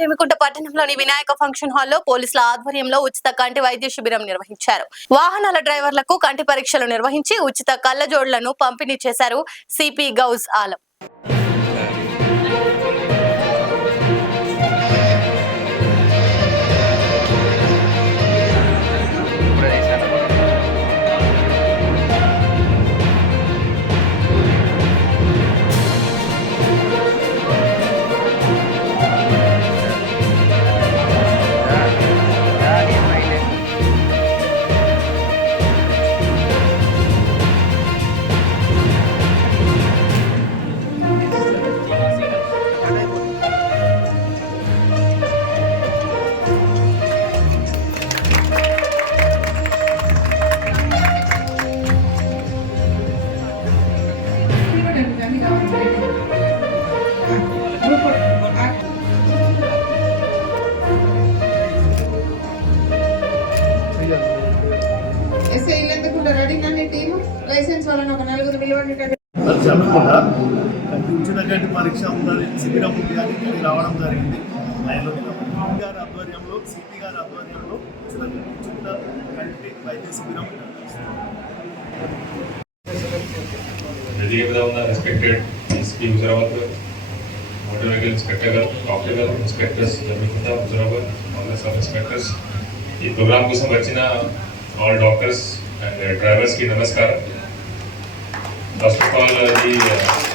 జమికుంట పట్టణంలోని వినాయక ఫంక్షన్ హాల్లో పోలీసుల ఆధ్వర్యంలో ఉచిత కంటి వైద్య శిబిరం నిర్వహించారు. వాహనాల డ్రైవర్లకు కంటి పరీక్షలు నిర్వహించి ఉచిత కళ్లజోడులను పంపిణీ చేశారు సిపి గౌజ్ ఆలం. జమ్మకుండా ఉచిత కంటి పరీక్ష ఉందని శిబిరం ఉంది అని రావడం జరిగింది. గారి ఆధ్వర్యంలో సిపి గారి ఆధ్వర్యంలో ఉచిత కంటి వైద్య శిబిరం respected SP Huzurabad, motor vehicle inspector గారు, డాక్టర్ గారు, inspectors Jammikunta Huzurabad, all sub inspectors, ఈ ప్రోగ్రామ్ కోసం వచ్చిన ఆల్ డాక్టర్స్ అండ్ డ్రైవర్స్కి నమస్కారం. ఫస్ట్ ఆఫ్ ఆల్ ఈ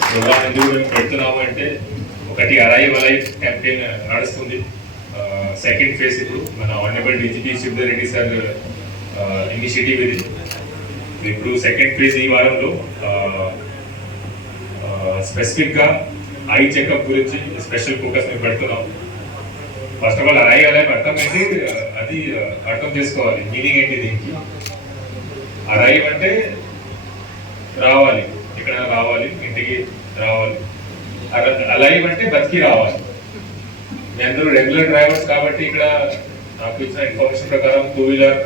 ప్రోగ్రామ్ ఎందుకు మేము పెడుతున్నాము అంటే ఒకటి అరైవ్ అలైవ్ క్యాంపెయిన్ నడుస్తుంది. సెకండ్ ఫేజ్ ఇప్పుడు మన honourable DGP Shivadhar Reddy sir initiative ఇది. ఇప్పుడు సెకండ్ ఫేజ్ ఈ వారంలో స్పెసిఫిక్గా ఐ చెకప్ గురించి స్పెషల్ ఫోకస్ మేము పెడుతున్నాం. First of all arrive alive అర్థం ఏంటి అది అర్థం చేసుకోవాలి, మీనింగ్ ఏంటి దీనికి. అరైవ్ అంటే రావాలి, ఇక్కడ రావాలి, ఇంటికి రావాలి. అలైవ్ అంటే బతికి రావాలి. మీ అందరూ రెగ్యులర్ డ్రైవర్స్ కాబట్టి ఇక్కడ నాకు ఇచ్చిన ఇన్ఫర్మేషన్ ప్రకారం 2 wheeler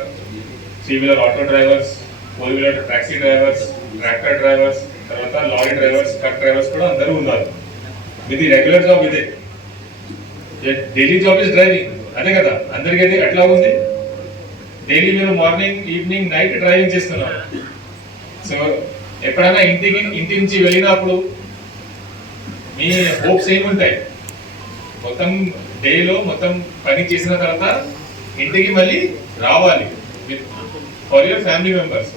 3 wheeler auto drivers, 4 wheeler taxi drivers, tractor drivers, తర్వాత లారీ డ్రైవర్స్, ట్రక్ డ్రైవర్స్ కూడా అందరూ ఉన్నారు. ఇది రెగ్యులర్ జాబ్, ఇదే డైలీ జాబ్ ఇస్ డ్రైవింగ్, అదే కదా అందరికీ. అది ఎట్లా ఉంది, డైలీ మీరు మార్నింగ్ ఈవినింగ్ నైట్ డ్రైవింగ్ చేస్తున్నారు. సో ఎప్పుడైనా ఇంటి నుంచి వెళ్ళినప్పుడు మీ హోప్స్ ఏముంటాయి, మొత్తం డేలో మొత్తం పని చేసిన తర్వాత ఇంటికి మళ్ళీ రావాలి ఫర్ యువర్ ఫ్యామిలీ మెంబర్స్,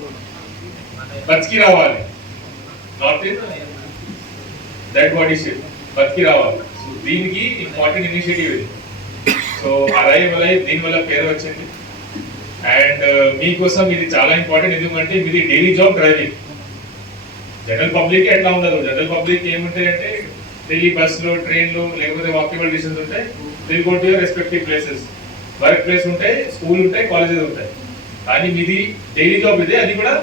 బతికి రావాలి, not in that body ship, బతికి రావాలి. దీనికి ఇంపార్టెంట్ ఇనిషియేటివ్ ఇది. సో అరైవ్ దీనివల్ల పేరు వచ్చింది. అండ్ మీకోసం ఇది చాలా ఇంపార్టెంట్, ఎందుకంటే మీది daily job driving. General public ఎట్లా ఉండదు, జనరల్ పబ్లిక్ ఏముంటాయంటే డైలీ బస్సులో, ట్రైన్లో, లేకపోతే వాకబుల్ డిస్టెన్స్ ఉంటాయి, they'll go to your respective places. Work place ఉంటాయి, స్కూల్ ఉంటాయి, కాలేజెస్ ఉంటాయి. కానీ మీది డైలీ జాబ్ ఇదే. అది కూడా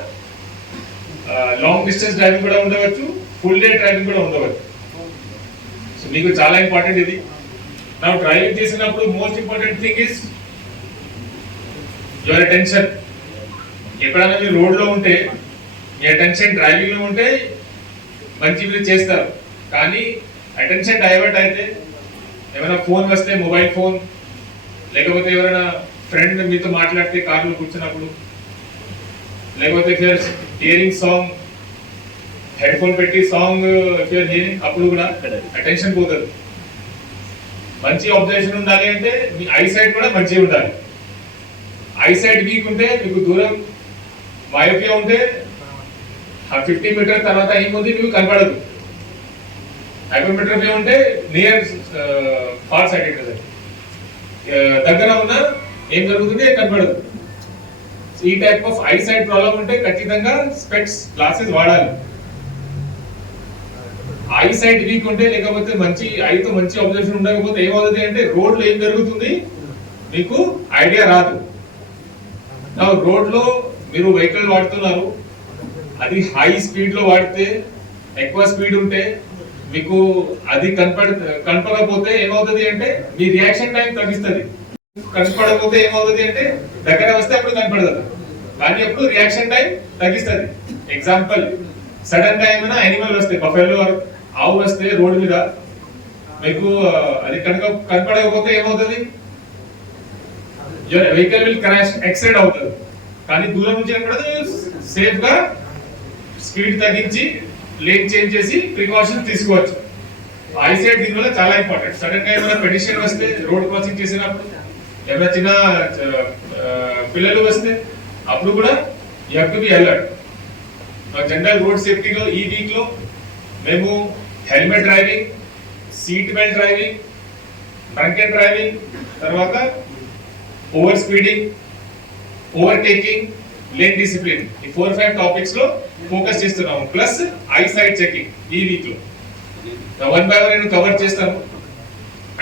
లాంగ్ డిస్టెన్స్ డ్రైవింగ్ కూడా ఉండవచ్చు, ఫుల్ డే డ్రైవింగ్ కూడా ఉండవచ్చు. సో మీకు చాలా ఇంపార్టెంట్ ఇది. నా డ్రైవింగ్ చేసినప్పుడు most important thing is your attention. ఎప్పుడైనా మీరు రోడ్లో ఉంటే మీ అటెన్షన్ డ్రైవింగ్ లో ఉంటే మంచి మీరు చేస్తారు. కానీ అటెన్షన్ డైవర్ట్ అయితే, ఏమైనా ఫోన్ వస్తే మొబైల్ ఫోన్, లేకపోతే ఎవరైనా ఫ్రెండ్ మీతో మాట్లాడితే కార్లో కూర్చున్నప్పుడు, లేకపోతే హియరింగ్ సాంగ్, హెడ్ ఫోన్ పెట్టి సాంగ్ హియరింగ్, అప్పుడు కూడా అటెన్షన్ పోతుంది. మంచి అబ్జర్వేషన్ ఉండాలి అంటే మీ ఐ సైట్ కూడా మంచిగా ఉండాలి. ఐ సైట్ వీక్ ఉంటే మీకు దూరం మయోపియా ఉంటే 50 మీటర్ తర్వాత ఏముంది మీకు కనపడదు. హైపర్మెట్రోపియా ఉంటే నియర్ ఫార్ సైడ్ కదా, దగ్గర ఉన్న ఏం జరుగుతుంది కనపడదు. ఈ type of eye sight problem ఉంటే ఖచ్చితంగా స్పెక్స్ గ్లాసెస్ వాడాలి. ఐ సైట్ వీక్ ఉంటే, లేకపోతే మంచి ఐతో మంచి అబ్జర్వేషన్ ఉండకపోతే ఏమవుతుంది అంటే రోడ్లో ఏం జరుగుతుంది మీకు ఐడియా రాదు. రోడ్లో మీరు వెహికల్ వాడుతున్నారు, అది హై స్పీడ్ లో వాడితే, ఎక్కువ స్పీడ్ ఉంటే మీకు అది కనపడకపోతే ఏమవుతుంది అంటే మీ రియాక్షన్ టైం తగ్గిస్తుంది. కనపడకపోతే ఏమవుతుంది అంటే దగ్గర వస్తే అప్పుడు కనపడదు, కానీ అప్పుడు రియాక్షన్ టైం తగ్గిస్తుంది. ఎగ్జాంపుల్, సడన్ గా ఏమైనా యానిమల్ వస్తే, బఫెలో ఆవు వస్తే రోడ్డు మీద మీకు అది కనుక కనపడకపోతే ఏమవుతుంది, వెహికల్ విల్ క్రాష్ యాక్సిడెంట్ అవుతుంది. కానీ దూరం నుంచి కనపడదు, సేఫ్ గా స్పీడ్ తగ్గించి లేన్ చేంజ్ చేసి ప్రికాషన్స్ తీసుకోవచ్చు. ఐసైట్ దీనివల్ల చాలా ఇంపార్టెంట్. సడన్ గా ఏమైనా పెడిషన్ వస్తే, రోడ్ క్రాసింగ్ చేసినప్పుడు ఏమైనా చిన్న పిల్లలు వస్తే అప్పుడు కూడా you have to be alert. General road సేఫ్టీలో ఈ వీక్ లో మేము helmet driving, seat belt driving, drunken driving, తర్వాత over speeding, overtaking, lane discipline, ఈ 4-5 టాపిక్స్ లో ఫోకస్ చేస్తున్నాము. ప్లస్ ఐ సైట్ చెకింగ్ ఈ వీక్ లో వన్ బై వన్ నేను కవర్ చేస్తాను.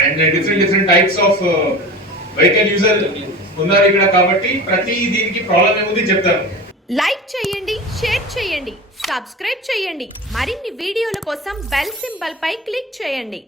And different types of vehicle user ఉన్నారు ఇక్కడ, కాబట్టి ప్రతి దీనికి ప్రాబ్లం ఏముంది చెప్తాను. లైక్ చేయండి, షేర్ చేయండి, సబ్స్క్రైబ్ చేయండి. మరిన్ని వీడియోల కోసం బెల్ సింబల్ పై క్లిక్ చేయండి.